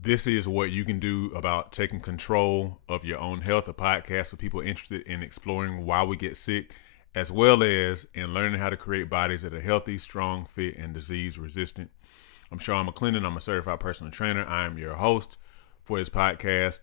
This is what you can do about taking control of your own health, a podcast for people interested in exploring why we get sick, as well as in learning how to create bodies that are healthy, strong, fit, and disease resistant. I'm Sean McClendon. I'm a certified personal trainer. I am your host for this podcast.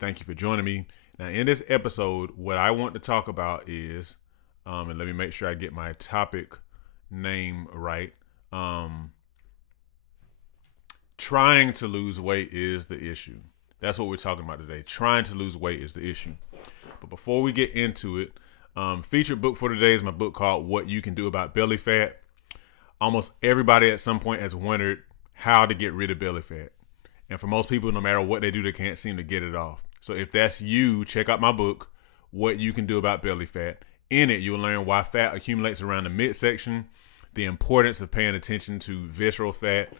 Thank you for joining me. Now, in this episode, what I want to talk about is, and let me make sure I get my topic name right. Um, Trying to lose weight is the issue. That's what we're talking about today. Trying to lose weight is the issue. But before we get into it, featured book for today is my book called What You Can Do About Belly Fat. Almost everybody at some point has wondered how to get rid of belly fat. And for most people, no matter what they do, they can't seem to get it off. So if that's you, check out my book, What You Can Do About Belly Fat. In it, you'll learn why fat accumulates around the midsection, the importance of paying attention to visceral fat,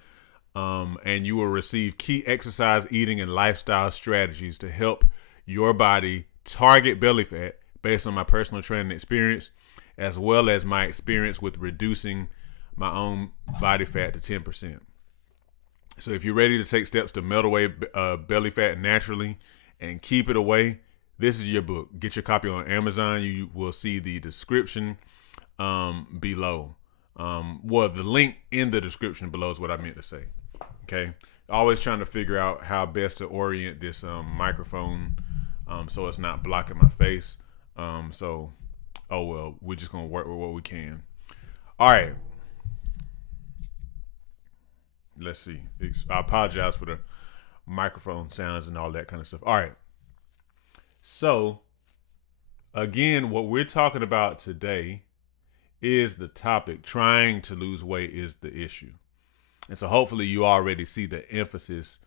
and you will receive key exercise, eating, and lifestyle strategies to help your body target belly fat based on my personal training experience, as well as my experience with reducing my own body fat to 10%. So if you're ready to take steps to melt away belly fat naturally and keep it away, this is your book. Get your copy on Amazon. You will see the description below. Well, the link in the description below is what I meant to say. Okay. Always trying to figure out how best to orient this microphone so it's not blocking my face. So, oh well, we're just going to work with what we can. All right. Let's see. I apologize for the microphone sounds and all that kind of stuff. All right. So, again, what we're talking about today is the topic. Trying to lose weight is the issue. And so hopefully you already see the emphasis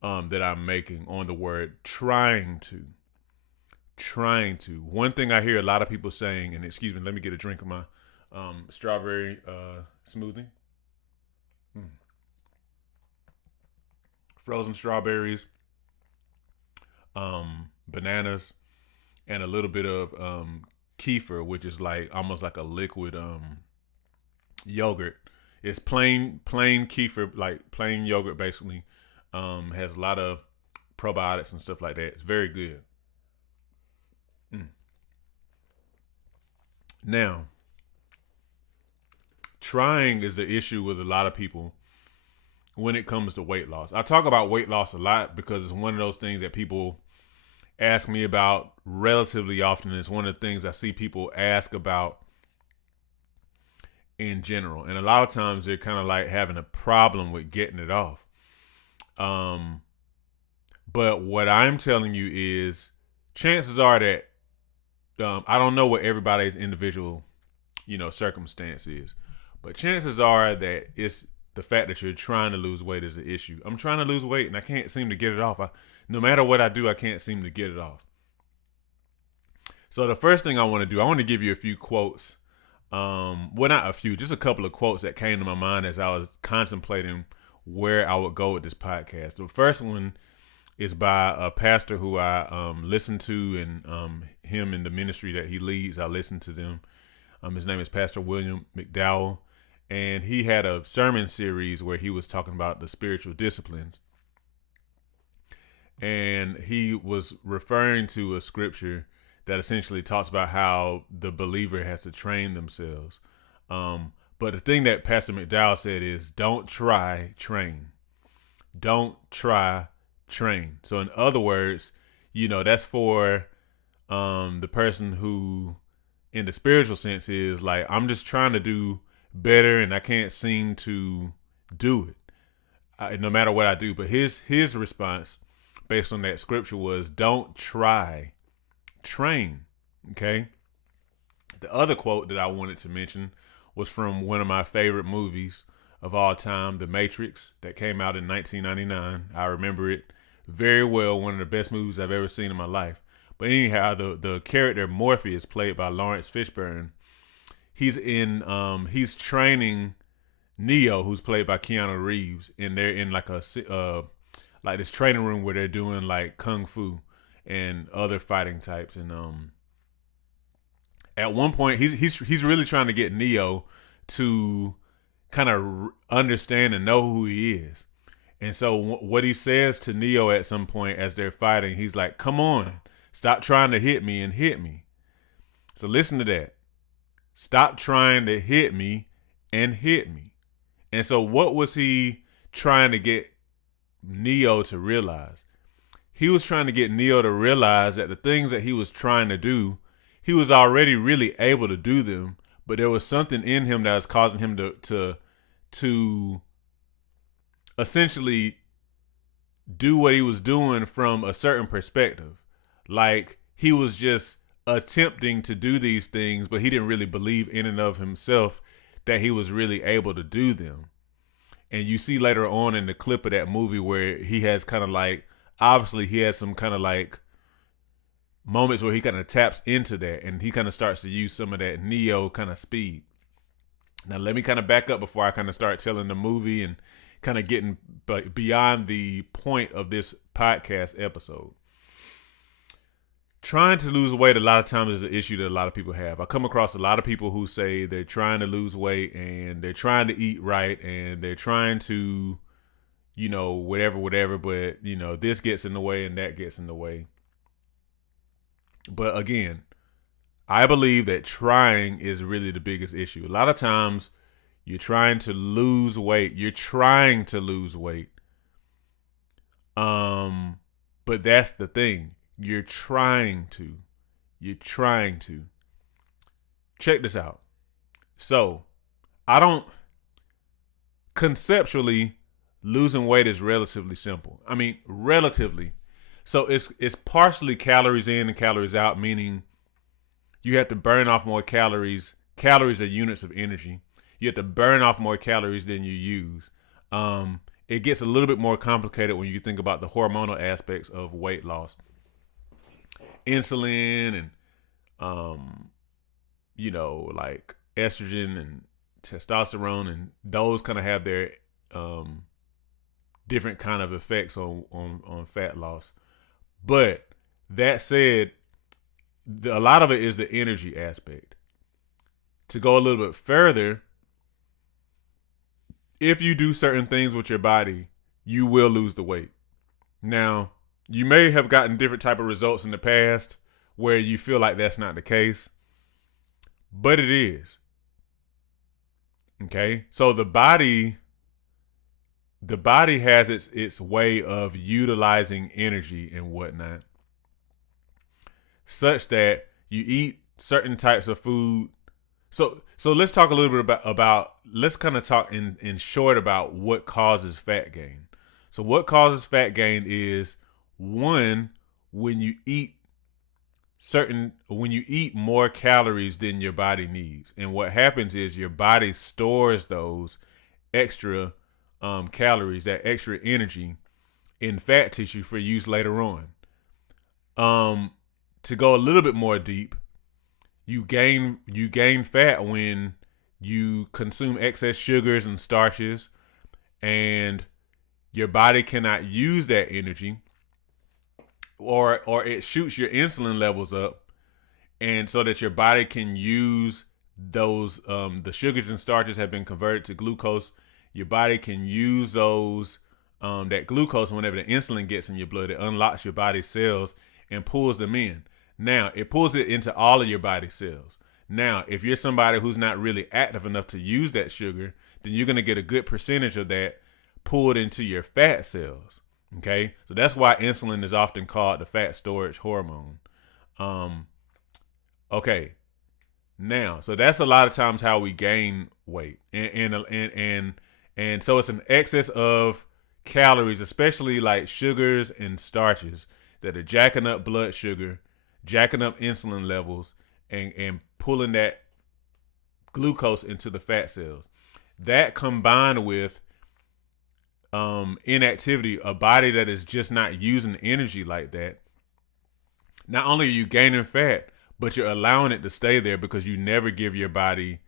that I'm making on the word trying to. Trying to. One thing I hear a lot of people saying, and excuse me, let me get a drink of my strawberry smoothie. Mm. Frozen strawberries, bananas, and a little bit of kefir, which is like almost like a liquid yogurt. It's plain kefir, like plain yogurt, basically. Has a lot of probiotics and stuff like that. It's very good. Mm. Now, trying is the issue with a lot of people when it comes to weight loss. I talk about weight loss a lot because it's one of those things that people ask me about relatively often. It's one of the things I see people ask about in general. And a lot of times they're kind of like having a problem with getting it off. But what I'm telling you is chances are that I don't know what everybody's individual, circumstance is, but chances are that it's the fact that you're trying to lose weight is the issue. I'm trying to lose weight and I can't seem to get it off. No matter what I do, I can't seem to get it off. So the first thing I want to do, I want to give you a few quotes. Well, not a few, just a couple of quotes that came to my mind as I was contemplating where I would go with this podcast. The first one is by a pastor who I listen to, and him and the ministry that he leads, I listen to them. His name is Pastor William McDowell, and he had a sermon series where he was talking about the spiritual disciplines. And he was referring to a scripture that essentially talks about how the believer has to train themselves. But the thing that Pastor McDowell said is don't try, train. Don't try, train. So in other words, that's for the person who in the spiritual sense is like, I'm just trying to do better and I can't seem to do it, no matter what I do. But his response based on that scripture was don't try, train. Okay. The other quote that I wanted to mention was from one of my favorite movies of all time, The Matrix, that came out in 1999. I remember it very well. One of the best movies I've ever seen in my life. But anyhow, the character Morpheus, played by Lawrence Fishburne, he's training Neo, who's played by Keanu Reeves, and they're in like like this training room where they're doing like kung fu and other fighting types. And at one point, he's really trying to get Neo to kind of understand and know who he is. And so what he says to Neo at some point as they're fighting, he's like, "Come on, stop trying to hit me and hit me." So listen to that. Stop trying to hit me and hit me. And so what was he trying to get Neo to realize? He was trying to get Neo to realize that the things that he was trying to do, he was already really able to do them, but there was something in him that was causing him to essentially do what he was doing from a certain perspective. Like he was just attempting to do these things, but he didn't really believe in and of himself that he was really able to do them. And you see later on in the clip of that movie where he has kind of like, obviously he has some kind of like moments where he kind of taps into that and he kind of starts to use some of that Neo kind of speed. Now let me kind of back up before I kind of start telling the movie and kind of getting beyond the point of this podcast episode. Trying to lose weight a lot of times is an issue that a lot of people have. I come across a lot of people who say they're trying to lose weight and they're trying to eat right and they're trying to, you know, whatever, but, you know, this gets in the way and that gets in the way. But again, I believe that trying is really the biggest issue. A lot of times you're trying to lose weight. But that's the thing. You're trying to. Check this out. So, conceptually, losing weight is relatively simple. I mean, relatively. So it's partially calories in and calories out, meaning you have to burn off more calories. Calories are units of energy. You have to burn off more calories than you use. It gets a little bit more complicated when you think about the hormonal aspects of weight loss. Insulin and you know, like estrogen and testosterone, and those kind of have their different kind of effects on fat loss. But that said, a lot of it is the energy aspect. To go a little bit further, if you do certain things with your body, you will lose the weight. Now, you may have gotten different type of results in the past where you feel like that's not the case, but it is. Okay? So the body has its way of utilizing energy and whatnot, such that you eat certain types of food. So let's talk a little bit about let's kind of talk in short about what causes fat gain. So what causes fat gain is, one, when you eat more calories than your body needs. And what happens is your body stores those extra calories, that extra energy, in fat tissue for use later on. To go a little bit more deep, you gain fat when you consume excess sugars and starches, and your body cannot use that energy, or it shoots your insulin levels up, and so that your body can use those the sugars and starches have been converted to glucose. Your body can use those that glucose whenever the insulin gets in your blood. It unlocks your body's cells and pulls them in. Now, it pulls it into all of your body cells. Now, if you're somebody who's not really active enough to use that sugar, then you're going to get a good percentage of that pulled into your fat cells. Okay? So that's why insulin is often called the fat storage hormone. Okay. Now, so that's a lot of times how we gain weight. And so it's an excess of calories, especially like sugars and starches, that are jacking up blood sugar, jacking up insulin levels, and pulling that glucose into the fat cells. That combined with inactivity, a body that is just not using energy like that, not only are you gaining fat, but you're allowing it to stay there because you never give your body,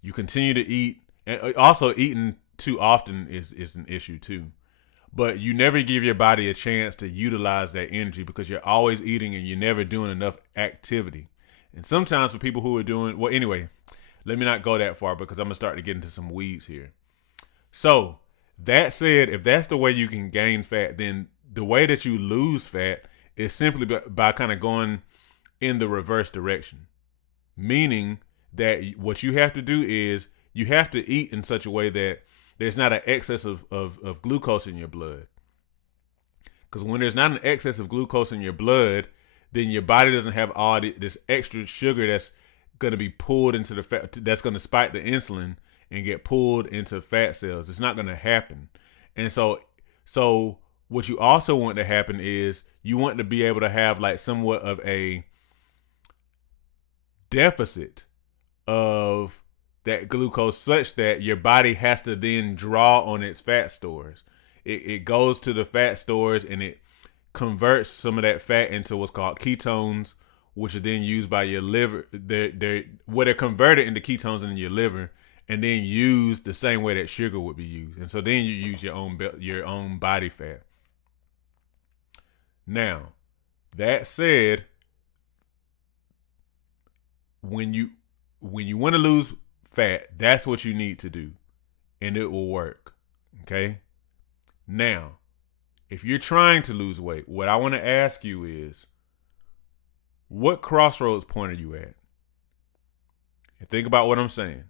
you continue to eat, and also eating too often is an issue too. But you never give your body a chance to utilize that energy because you're always eating and you're never doing enough activity. And sometimes for people who are doing, well, anyway, let me not go that far because I'm going to start to get into some weeds here. So That said, if that's the way you can gain fat, then the way that you lose fat is simply by kind of going in the reverse direction. Meaning that what you have to do is you have to eat in such a way that there's not an excess of glucose in your blood. Because when there's not an excess of glucose in your blood, then your body doesn't have all this extra sugar that's going to be pulled into the fat, that's going to spike the insulin and get pulled into fat cells. It's not going to happen. And so what you also want to happen is you want to be able to have like somewhat of a deficit of that glucose such that your body has to then draw on its fat stores. It goes to the fat stores and it converts some of that fat into what's called ketones, which are then used by your liver. They're converted into ketones in your liver and then used the same way that sugar would be used. And so then you use your own body fat. Now, that said, when you want to lose fat, that's what you need to do, and it will work. Okay? Now, if you're trying to lose weight, what I want to ask you is, what crossroads point are you at? And think about what I'm saying.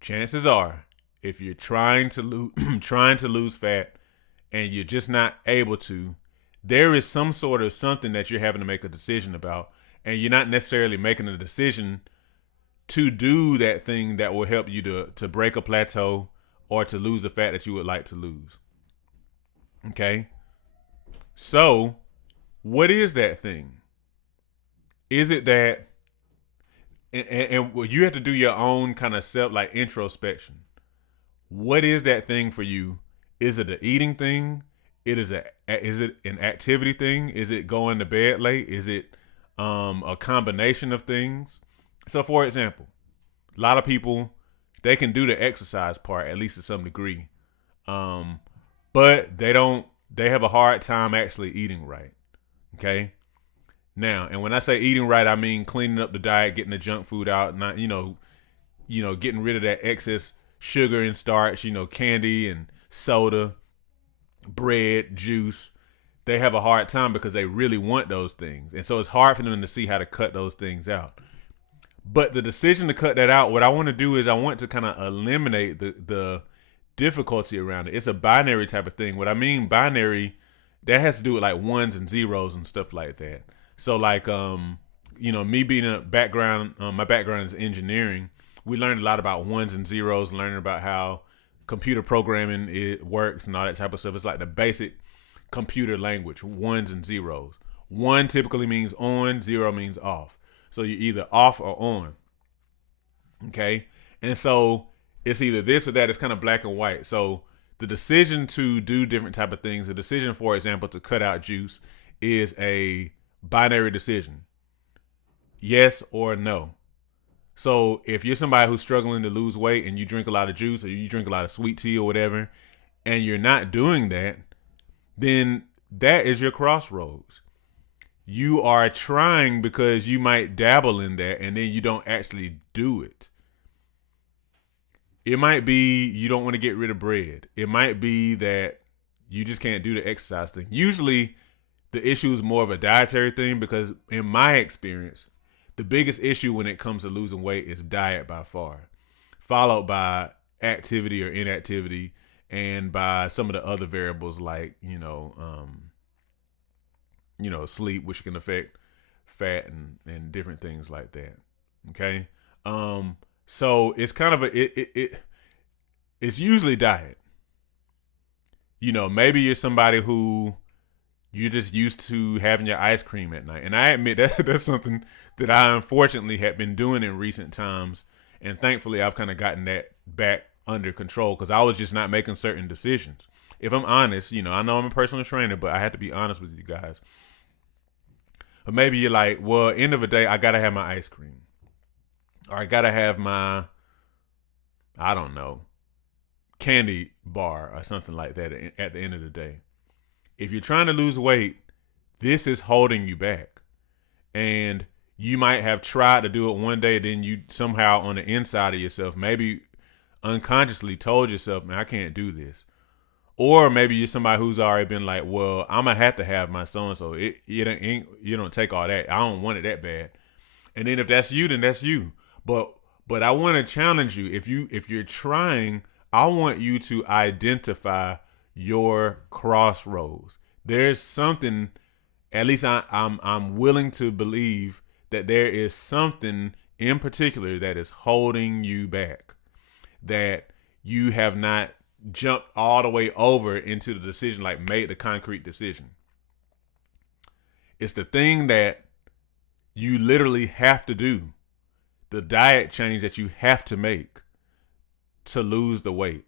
Chances are, if you're trying to lose fat and you're just not able to, there is some sort of something that you're having to make a decision about, and you're not necessarily making a decision to do that thing that will help you to break a plateau or to lose the fat that you would like to lose. Okay? So, what is that thing? Is it that, and you have to do your own kind of self, like introspection. What is that thing for you? Is it an eating thing? Is it an activity thing? Is it going to bed late? Is it a combination of things? So, for example, a lot of people, they can do the exercise part, at least to some degree. But they have a hard time actually eating right. Okay. Now, and when I say eating right, I mean cleaning up the diet, getting the junk food out, not, getting rid of that excess sugar and starch, candy and soda, bread, juice. They have a hard time because they really want those things. And so it's hard for them to see how to cut those things out. But the decision to cut that out, what I want to do is I want to kind of eliminate the difficulty around it. It's a binary type of thing. What I mean binary, that has to do with like ones and zeros and stuff like that. So like, me being a background, my background is engineering. We learned a lot about ones and zeros, learning about how computer programming it works and all that type of stuff. It's like the basic computer language, ones and zeros. One typically means on, zero means off. So you're either off or on. Okay? And so it's either this or that. It's kind of black and white. So the decision to do different type of things, the decision, for example, to cut out juice is a binary decision. Yes or no. So if you're somebody who's struggling to lose weight and you drink a lot of juice or you drink a lot of sweet tea or whatever, and you're not doing that, then that is your crossroads. You are trying because you might dabble in that and then you don't actually do it. It might be you don't want to get rid of bread. It might be that you just can't do the exercise thing. Usually the issue is more of a dietary thing because in my experience, the biggest issue when it comes to losing weight is diet by far, followed by activity or inactivity and by some of the other variables like, sleep, which can affect fat and different things like that. Okay. So it's kind of it's usually diet. Maybe you're somebody who you're just used to having your ice cream at night. And I admit that that's something that I unfortunately have been doing in recent times. And thankfully I've kind of gotten that back under control because I was just not making certain decisions. If I'm honest, I know I'm a personal trainer, but I have to be honest with you guys. Or maybe you're like, well, end of the day, I got to have my ice cream. Or I got to have my, I don't know, candy bar or something like that at the end of the day. If you're trying to lose weight, this is holding you back. And you might have tried to do it one day, then you somehow on the inside of yourself, maybe unconsciously told yourself, man, I can't do this. Or maybe you're somebody who's already been like, well, I'm gonna have to have my so and so. You don't take all that. I don't want it that bad. And then if that's you, then that's you. But I want to challenge you. If you're trying, I want you to identify your crossroads. There's something. At least I'm willing to believe that there is something in particular that is holding you back. That you have not jumped all the way over into the decision, like made the concrete decision. It's the thing that you literally have to do, the diet change that you have to make to lose the weight.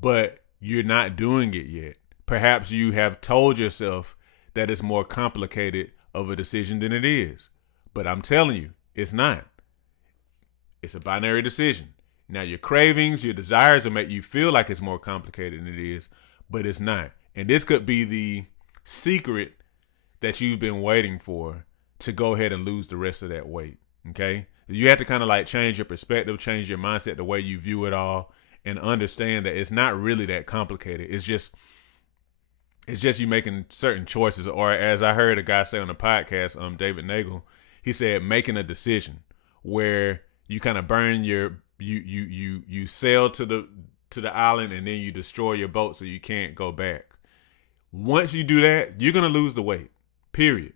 But you're not doing it yet. Perhaps you have told yourself that it's more complicated of a decision than it is. But I'm telling you, it's not. It's a binary decision. Now, your cravings, your desires will make you feel like it's more complicated than it is, but it's not. And this could be the secret that you've been waiting for to go ahead and lose the rest of that weight. Okay? You have to kind of like change your perspective, change your mindset, the way you view it all, and understand that it's not really that complicated. It's just you making certain choices. Or as I heard a guy say on the podcast, David Nagel, he said making a decision where you kind of burn you sail to the island and then you destroy your boat so you can't go back. Once you do that, you're gonna lose the weight. Period.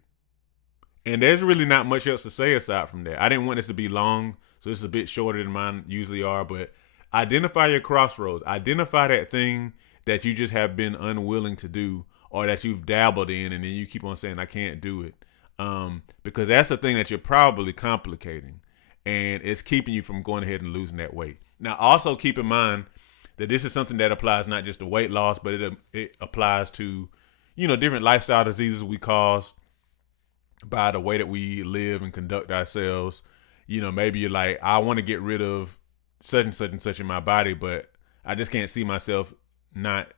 And there's really not much else to say aside from that. I didn't want this to be long, so this is a bit shorter than mine usually are, but identify your crossroads. Identify that thing that you just have been unwilling to do or that you've dabbled in and then you keep on saying, I can't do it. Because that's the thing that you're probably complicating and it's keeping you from going ahead and losing that weight. Now, also keep in mind that this is something that applies not just to weight loss, but it applies to, different lifestyle diseases we cause by the way that we live and conduct ourselves. Maybe you're like, I want to get rid of such and such and such in my body, but I just can't see myself not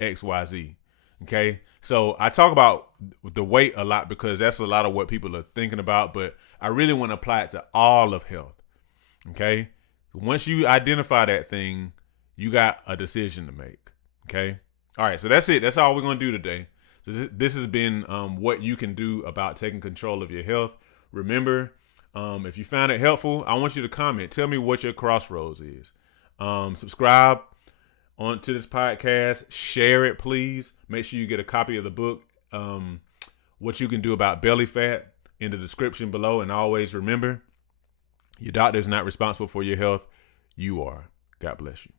XYZ. Okay. So I talk about the weight a lot because that's a lot of what people are thinking about, but I really want to apply it to all of health. Okay. Once you identify that thing, you got a decision to make. Okay. All right. So that's it. That's all we're going to do today. So this has been what you can do about taking control of your health. Remember, if you found it helpful, I want you to comment. Tell me what your crossroads is. Subscribe onto this podcast. Share it, please. Make sure you get a copy of the book, What You Can Do About Belly Fat, in the description below. And always remember, your doctor is not responsible for your health. You are. God bless you.